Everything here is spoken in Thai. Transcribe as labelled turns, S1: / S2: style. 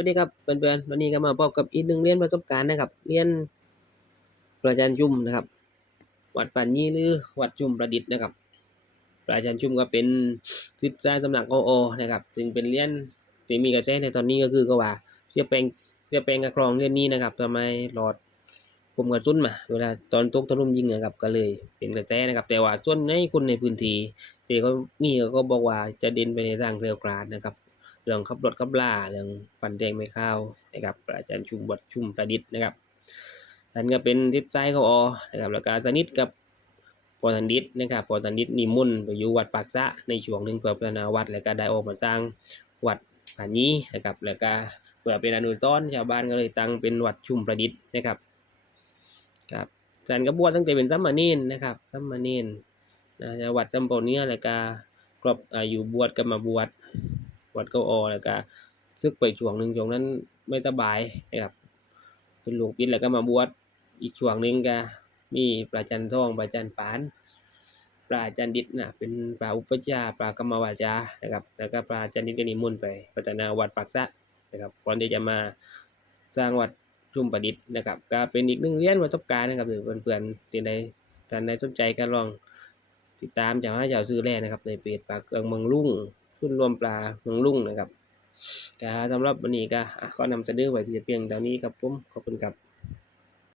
S1: วัสดีครับเพื่อนๆวันนี้ก็มาพบกับอีกหนึ่งเรียนประสบการณ์นะครับ เรียนพระจารย์ชุมนะครับ วัดป่านยี่หรือวัดชุ่มประดิษฐ์นะครับพระจารย์ชุมก็เป็นศิษย์สายสำนักกอโอนะครับ ซึ่งเป็นเรียนที่มีกระแสในตอนนี้ก็คือก็ว่าเสียแปลงเสียแปลงกระครองเรียนนี้นะครับทำไมหลอดผมกระตุ้นมา เวลาตอนตกตะลุมยิงนะครับ ก็เลยเป็นกระแสนะครับ แต่ว่าส่วนในคนในพื้นที่ที่เขามีก็บอกว่าจะเด่นไปในทางเร็วกราดนะครับ เรื่องขับรถขับลาเรื่องปั่นแดงไม่ข้าวนะครับอาจารย์ชุมวัดชุมประดิษฐ์นะครับท่านก็เป็นทิพย์ใจเขาออนะครับแล้วก็สนิทกับปอทันดิษนะครับปอทันดิษนิมนต์ไปอยู่วัดปากซะในช่วงหนึ่งเพื่อพัฒนาวัดแล้วก็ได้ออกมาสร้างวัดป่านนี้นะครับแล้วก็เพื่อเป็นอนุสรณ์ชาวบ้านก็เลยตั้งเป็นวัดชุมประดิษฐ์นะครับครับท่านก็บวชตั้งแต่เป็นสัมมาเนนนะครับสัมมาเนนนะวัดจำปาเนี้ยแล้วก็ครบอายุบวชก็มาบวช วัดเก้าออแล้วก็ซึกไปช่วงหนึ่งช่วงนั้นไม่สบายนะครับเป็นหลวงปิดแล้วก็มาบวชอีกช่วงหนึ่งก็มีปราจันทองปราจันปานปราจันดิษนะเป็นปราอุปชาปรากรรมวาจานะครับ แล้วก็ปราจันดิษก็นิมนต์ไปพัฒนาวัดปักษะนะครับก่อนที่จะมาสร้างวัดชุมประดิษฐ์นะครับ ก็เป็นอีกหนึ่งเรียนประสบการณ์นะครับหรือเพื่อนๆที่ใดท่านใดสนใจก็ลองติดตามจากให้เจ้าซื้อแร่นะครับในเพจปากเกลืองเมืองลุ่ง ทุนรวมปลาหงลุ่งนะครับก็สำหรับวันนี้ก็อ่ก็นำเสนอไว้ที่เพียงเท่านี้ครับผมขอบคุณครับ